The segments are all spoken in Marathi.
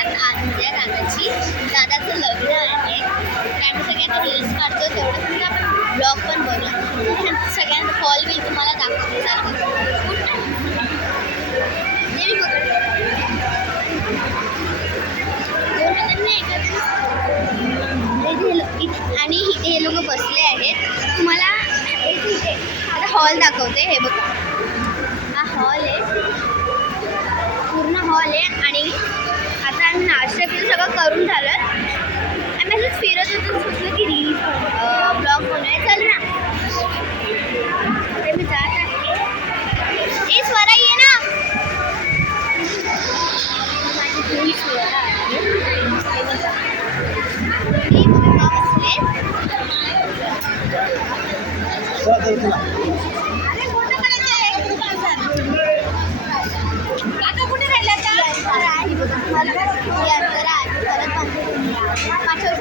आज उद्या दादाची दादाचं लग्न आहे. त्यामुळे सगळे आता रील्स काढतो तेवढं सुद्धा आपण ब्लॉग पण बनवू. सगळ्यांचा हॉल बिल तुम्हाला दाखवते. आणि इथे हे लोक बसले आहेत. तुम्हाला आता हॉल दाखवते. हे बघा, हा हॉल आहे, पूर्ण हॉल आहे. आणि आता आम्ही नाश्ता केलं, सगळं करून झालं. आम्ही असंच फिरत होतो, सुचलं की रील्स ब्लॉग बनवाय. चल ना, ते मी जात आहे. ए स्वरा ये ना. माझी स्वरा आहे.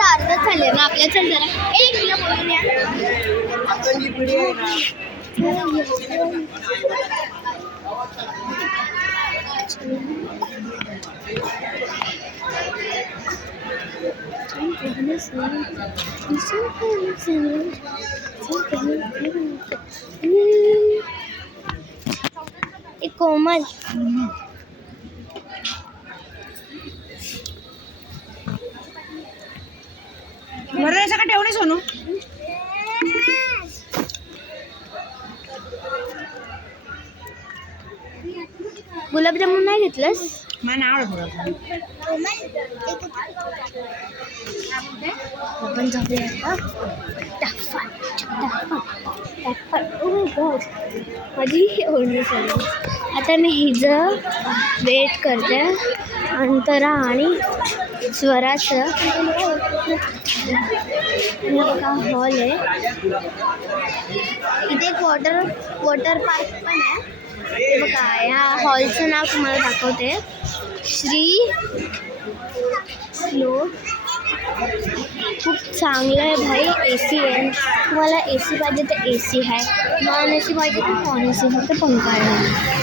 अर्धच झाले ना आपल्या. चल जरा एक तुला बोलून या. एक कोमल बरं सगळं ठेवणे सोनू. गुलाबजामुन नाही घेतलंस? मला नाही आवडत. आपण जाऊया माझी ओढणी चालली. आता मी हिचं वेट करते. अंतरा आणि स्वराचं बघा हॉल आहे. इथे एक वॉटर पार्क पण आहे. हे बघा, ह्या हॉलचं नाव तुम्हाला दाखवते. श्री स्लो. खूप चांगलं आहे भाई. AC आहे. तुम्हाला AC पाहिजे तर AC आहे, नॉन AC पाहिजे तर नॉन AC. फक्त पंखा आहे.